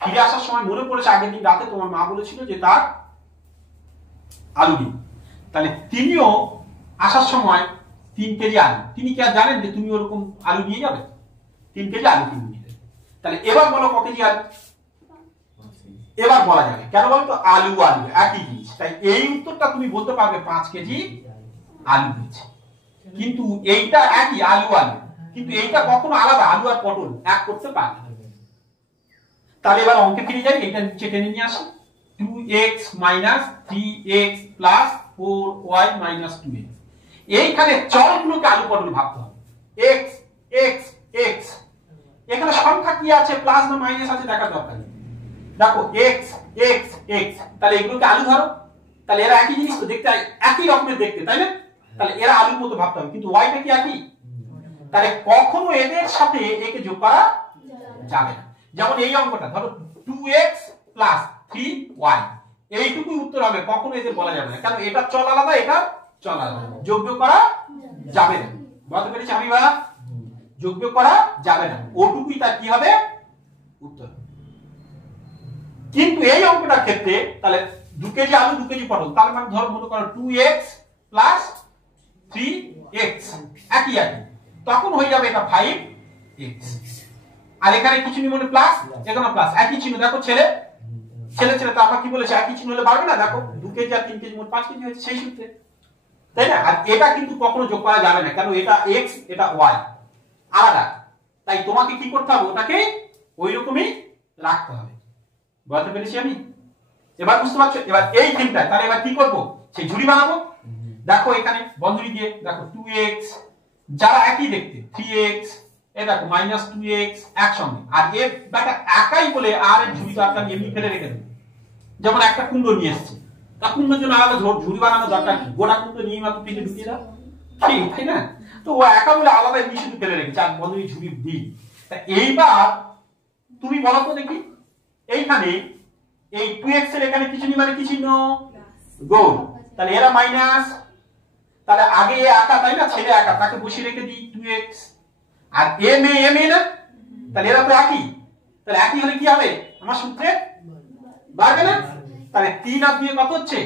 ফিরে আসার সময় মনে পড়েছে আগের দিন রাতে তোমার মা বলেছিল যে তার আলু নেই। তাহলে তিনিও আসার সময় 3 কেজি আলু, তিনি কি আর জানেন যে তুমি ওরকম আলু নিয়ে যাবে? 3 কেজি আলু কিনে নিয়ে যাবে। তাহলে এবার বলো ক কেজি আলু? এবার বলা যাবে, কেন বলো তো? আলু আলু একই জিনিস, তাই এই উত্তরটা তুমি বলতে পারবে 5 কেজি আলু হয়েছে। কিন্তু এইটা একই আলু আলু, কিন্তু এইটা কখনো আলাদা আলু আর পটল এক করতে পারবে না। তাহলে এবার অঙ্কে ফিরে যাই, এটা নিচে টেনে নিয়ে আসি, 2x - 3x + 4y - 2x। এইখানে চলগুলোকে আলু পটল ভাবতে হবে। x x x, এখানে সংখ্যা কি আছে, প্লাস না মাইনাস আছে দেখার দরকার নেই। দেখো x x x, তাহলে এগুলোকে আলু ধরো, তাহলে এরা একই জিনিস তো, দেখতে একই রকমের দেখতে, তাই না? তাহলে এরা আলুর মতো ভাবতে হবে, কিন্তু ওয়াইটা কি একই? তাহলে কখনো এদের সাথে একে যোগ করা যাবে না। যেমন এই অঙ্কটা ধরো 2x + 3y, এইটুকুই উত্তর হবে, কখনো এদের বলা যাবে না, কারণ এটা চল আলাদা, এটা চল আলাদা, যোগ্য করা যাবে না। বলতে পেরেছি আমি? বা যোগ্য করা যাবে না, ওটুকুই তার কি হবে উত্তর। কিন্তু এই অঙ্কটার ক্ষেত্রে তাহলে 2 কেজি আলু 2 কেজি পটল, তার মানে ধরো মনে করো 2x + 3x, একই একই, তখন হয়ে যাবে এটা 5x। আর এখানে কিছু নেই মনে প্লাস, এখানে প্লাস, একই চিহ্ন। দেখো ছেলে ছেলে ছেলে, তো আমরা কি বলেছি একই চিহ্ন হলে পারবে না? দেখো 2 কেজি আর 3 কেজি মোট 5 কেজি হয়েছে সেই সূত্রে, তাই না? আর এটা কিন্তু কখনো যোগ করা যাবে না, কারণ এটা x এটা y আলাদা, তাই তোমাকে কি করতে হবে, ওটাকে ওই রকমই রাখতে হবে। বলতে পেরেছি আমি? এবার বুঝতে পারছো? এবার এই থিমটা তাহলে এবার কি করব, সেই ঝুড়ি বানাবো। দেখো এখানে বন্ধনী দিয়ে দেখো 2x যারা একই দেখতে 3x, এই দেখো -2x একসঙ্গে, আর এর ব্যাটা একাই বলে আর এর ঝুড়ি দরকার এমনি ফেলে রেখে দেবো। যেমন একটা কুমড়ো নিয়ে এসেছে, তা কুমড়োর জন্য আলাদা ঝুড়ি বানানো দরকার কি, গোটা কুমড়ো নিয়ে মাত্র পিঠে ঢুকিয়ে দাও, ঠিক তাই না? তো ও একা বলে আলাদা এমনি শুধু ফেলে রেখেছে, আর বন্ধনী ঝুড়ি দিই। তা এইবার তুমি বলো তো দেখি, এইখানে এই 2x এর এখানে কিছু নেই মানে কি চিহ্ন, গোল, তাহলে এরা মাইনাস, তাহলে আগে এ একা তাই না, ছেলে একা, তাকে বসিয়ে রেখে দিই 2x, আর এম এ না, তাহলে এরা তো একই, তাহলে একই হলে কি হবে আমার সূত্রে বাড়বে না? তাহলে 3 আর 2 কত হচ্ছে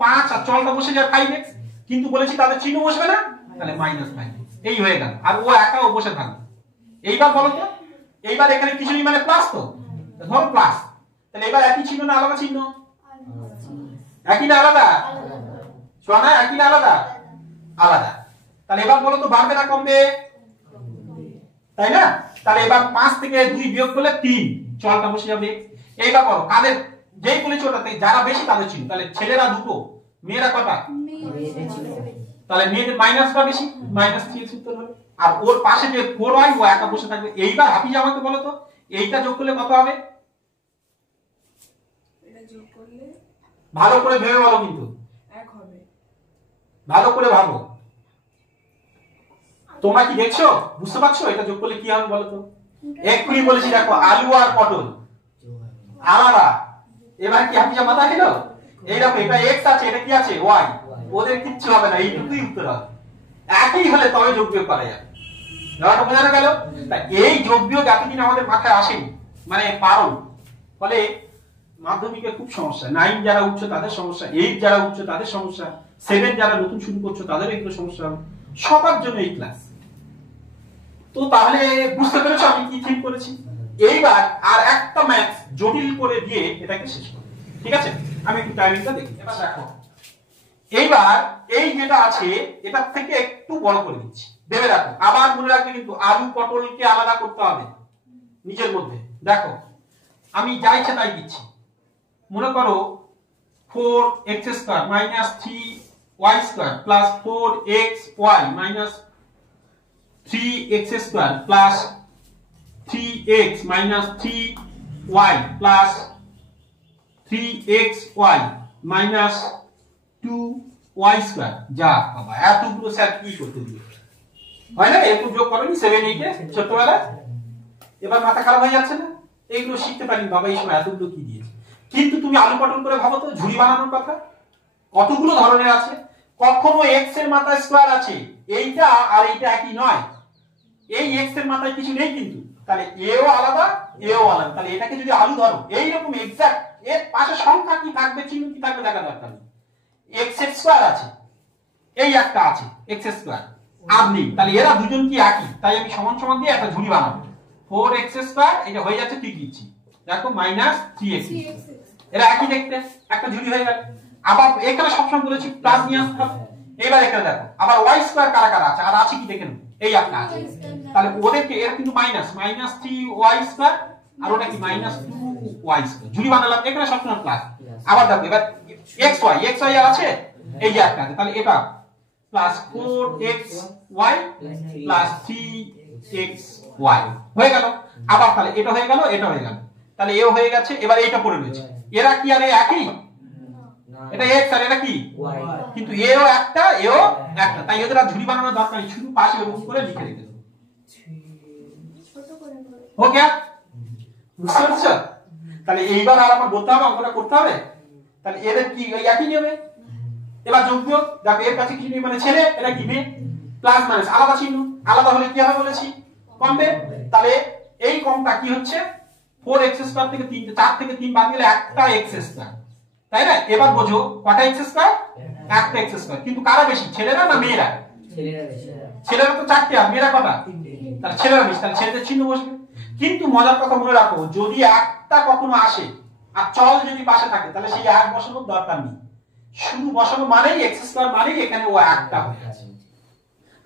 5, আর চলটা বসে যায় 5x, কিন্তু বলেছি তাদের চিহ্ন বসবে না, তাহলে -5, এই হয়ে গেল, আর ও একাও বসে থাকবে। এইবার বলো তো, এইবার এখানে কিছু নেই মানে প্লাস, তো ধরো প্লাস, তাহলে এবার একই চিহ্ন না আলাদা চিহ্ন, একই না আলাদা, শোনা একই না আলাদা, আলাদা। তাহলে এবার বলো তো বাড়বে না কমবে, তাই না? তাহলে এবার 5 থেকে 2 বিয়োগ করলে 3, চলটা বসে যাবে। এইবার বলো কাদের, যেই বলেছি ওটাতে যারা বেশি তাদের চিহ্ন, তাহলে ছেলেরা দুটো, মেয়েরা কটা, তাহলে মেয়েদের মাইনাসটা বেশি, -3 সূত্র হবে। আর ওর পাশে যে 4y ও একা বসে থাকবে। এইবার হাফিজ আমাকে বলো তো এইটা যোগ করলে কত হবে, এটা যোগ করলে ভালো করে ভেবে বলো, কিন্তু 1 হবে, ভালো করে ভাবো। তোমরা কি দেখছো, বুঝতে পারছো এটা যোগ করলে কি হবে বলো তো? এক্ষুনি বলেছি দেখো আলু আর পটল আলাদা, এবার কি হাফিজা মাথা খেলো? এই দেখো এটা x আছে, এটা কি আছে y, ওদের কিচ্ছু হবে না, এইটুকুই উত্তর হবে। একই হলে তবে যোগ বিয়োগ করা যাবে, ব্যাপারটা বোঝানো গেল? তা এই যোগ বিয়োগ এতদিন আমাদের মাথায় আসেনি, মানে পারো, ফলে মাধ্যমিকে খুব সমস্যা, 9 যারা উঠছো তাদের সমস্যা, 8 যারা উঠছো তাদের সমস্যা, 7 যারা নতুন শুরু করছো তাদের এগুলো সমস্যা হবে, সবার জন্য এই ক্লাস। তো তাহলে বুঝতে পেরেছো আমি কি ঠিক করেছি? এইবার আর একটা ম্যাথ জটিল করে দিয়ে এটাকে শেষ করব, ঠিক আছে? আমি একটু টাইমিংটা দেখি। এবার দেখো, এইবার এই যেটা আছে এটার থেকে একটু বড় করে দিচ্ছি, ভেবে রাখো, আবার মনে রাখবে কিন্তু আলু পটলকে আলাদা করতে হবে নিজের মধ্যে। দেখো আমি যা ইচ্ছা তাই দিচ্ছি, মনে করো 4x² - 3y² plus 4xy minus 3x² plus 3x minus 3y plus 3xy minus 2y²। যা বাবা এতগুলো স্যার কি করতে দিল, হয় না? এরকম যোগ করনি 7 8 এ ছোটবেলায়, এবার মাথা খারাপ হয়ে যাচ্ছে না? এইগুলো শিখতে পারি বাবা, এই সময় এতগুলো কি দিয়েছে। কিন্তু তুমি আলু পটল করে ভাবো তো, ঝুড়ি বানানোর কথা কতগুলো ধরনের আছে, কখনো x এর মাথায় স্কয়ার আছে, এইটা আর এইটা একই নয়, এই x এর মাথায় কিছু নেই কিন্তু, তাহলে এও আলাদা এও আলাদা, তাহলে এটাকে যদি আলু ধরো এইরকম এক্সাক্ট, এর পাশে সংখ্যা কি থাকবে চিহ্ন কি থাকবে দেখা দরকার নেই, x এর স্কয়ার আছে, এই একটা আছে x এর স্কয়ার আর নেই, তাহলে এরা দুজন কি একই, তাই আমি সমান সমান দিয়ে একটা ঝুড়ি বানাবো, 4x², এটা হয়ে যাচ্ছে ঠিক দিচ্ছি, দেখো -3x, এরা একই দেখতে, একটা ঝুড়ি হয়ে গেল। আবার এখানে সবসময় বলেছি প্লাস নিয়ে আসতে হবে। এবার এখানে দেখো আবার y² কারা কারা আছে, আর আছে কি দেখেন, এই একটা আছে, তাহলে ওদেরকে এর কিন্তু -3y² আর ওটা কি -2y², ঝুড়ি বানালাম, এখানে সবসময় প্লাস। আবার দেখো এবার xy আর আছে, এই যে একটা আছে, তাহলে এটা প্লাস 4xy প্লাস 3xy হয়ে গেল। আবার তাহলে এটা হয়ে গেল, এটা হয়ে গেল, তাহলে এও হয়ে গেছে। এবার এটা পড়ে রয়েছে, এরা কি আর একই, এটা x আর এটা কি y, কিন্তু এও একটা এও একটা, তাই এদের আর ঝুড়ি বানানোর দরকার নেই, শুধু পাশে এরকম করে লিখে রেখে দেবো। हो गया? বুঝতে পারছো? তাহলে এইবার আর আমার বলতে হবে, অঙ্কটা করতে হবে, তাহলে এদের কি একই নিয়মে এবার যোগ বিয়োগ, দেখো এর কাছে কিছু নেই মানে ছেলে, এটা কি মেয়ে, প্লাস মাইনাস আলাদা চিহ্ন, আলাদা হলে কি হবে বলেছি কমবে, তাহলে এই কমটা কি হচ্ছে 4x² থেকে 3, 4 থেকে 3 বাদ গেলে একটা x², তাই না? এবার বোঝো কটা x², একটা x², কিন্তু কারা বেশি, ছেলেরা না মেয়েরা? ছেলেরা বেশি, ছেলেরা তো 4টে আর মেয়েরা কটা, তাহলে ছেলেরা বেশি, তাহলে ছেলেদের চিহ্ন বসবে। কিন্তু মজার কথা মনে রাখো, যদি একটা কখনো আসে আর চল যদি পাশে থাকে, তাহলে সেই এক বসানোর দরকার নেই, শুধু বসানো মানেই x² মানেই এখানে ও একটা হয়ে আছে।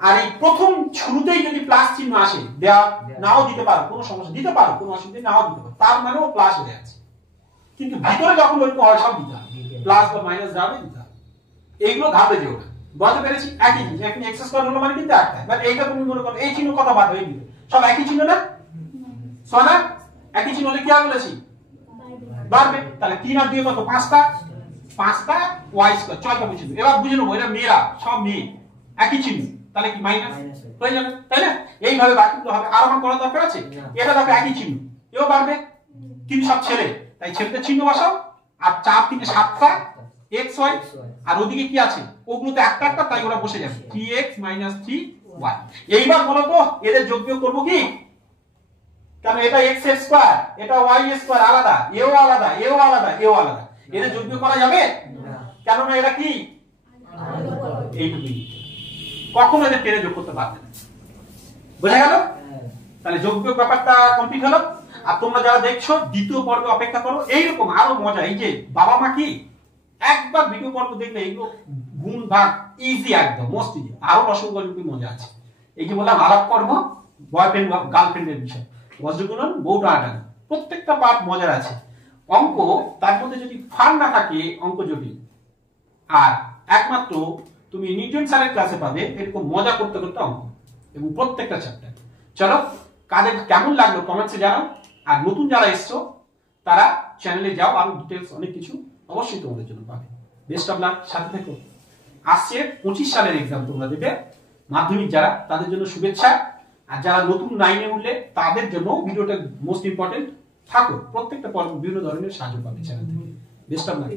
আর এই প্রথম শুরুতেই যদি প্লাস চিহ্ন আসে, দেয়া নাও দিতে পারো, কোনো সমস্যা, দিতে পারো কোনো অসুবিধা, নাও দিতে পারো, তার মানে ও প্লাস হয়ে আছে। কিন্তু ভিতরে যখন ওইরকম হয় সব দিতে হবে, প্লাস বা মাইনাস যাবে দিতে হবে। এইগুলো ঘাবড়ে যেও না, বুঝতে পেরেছি? একই জিনিস, এখন এক্স স্কয়ার হলো মানে কিন্তু একটাই, মানে এইটা তুমি মনে করো এই চিহ্ন কথা বাদ হয়ে দিবে, সব একই চিহ্ন না সোনা, একই চিহ্ন হলে কি হবে বলেছি বাড়বে। তাহলে 3 আর 2 কত, 5টা, 5টা ওয়াই স্কয়ার, 6টা বুঝে নেবো। এবার বুঝে নেবো এরা মেয়েরা সব মেয়ে, একই চিহ্ন, তাহলে কি মাইনাস হয়ে যাবে, তাই না? এইভাবে বাকিগুলো হবে। আর আমার করা দরকার আছে? এটা দেখো একই চিহ্ন, এও বাড়বে, কিন্তু সব ছেলে, তাই ছেলেতে চিহ্ন বসাও। আর 4 থেকে 7টা এক্স ওয়াই, আর ওদিকে কি আছে ওগুলো তো একটা একটা, তাই ওরা বসে যাবে 3x - 3y। এইবার বলো তো এদের যোগ বিয়োগ করব কি? কারণ এটা x এর স্কয়ার, এটা y এর স্কয়ার, আলাদা, এও আলাদা, এও আলাদা, এও আলাদা, এদের যোগ বিয়োগ করা যাবে না, কারণ এরা কি এইটুকুই, কখনো এদের টেনে যোগ করতে পারবে না। বোঝা গেল? তাহলে যোগ বিয়োগ ব্যাপারটা কমপ্লিট হলো। আর তোমরা যারা দেখছো দ্বিতীয় পর্বে অপেক্ষা করো, এইরকম আরো মজা। এই যে বাবা মা কি একবার ভিডিও পর্ব দেখলে এগুলো গুণ ভাগ ইজি, একদম মোস্ট ইজি, আরো অসংখ্য মজা আছে। এই যে বললাম আলাপ পর্ব, বয়ফ্রেন্ড গার্লফ্রেন্ডের বিষয়, বজ্রগুণন, বউটা আটানো, প্রত্যেকটা পার্ট মজার আছে। অঙ্ক তার মধ্যে যদি ফান না থাকে অঙ্ক জটিল। আর একমাত্র তুমি নিউটন স্যারের ক্লাসে পাবে এরকম মজা করতে করতে অঙ্ক, এবং প্রত্যেকটা চ্যাপ্টার। চলো, কাদের কেমন লাগলো কমেন্টসে জানাও। আর নতুন যারা এসছো তারা চ্যানেলে যাও, আরো ডিটেইলস অনেক কিছু অবশ্যই তোমাদের জন্য পাবে। বেস্ট অফ লাক, সাথে থেকো। আসছে 25 সালের এক্সাম তোমরা দেবে, মাধ্যমিক যারা, তাদের জন্য শুভেচ্ছা। আর যারা নতুন 9 এ উঠলে তাদের জন্য ভিডিওটা মোস্ট ইম্পর্টেন্ট। থাকো, প্রত্যেকটা বিভিন্ন ধরনের সাহায্য পাবে চ্যানেল থেকে। Best of luck.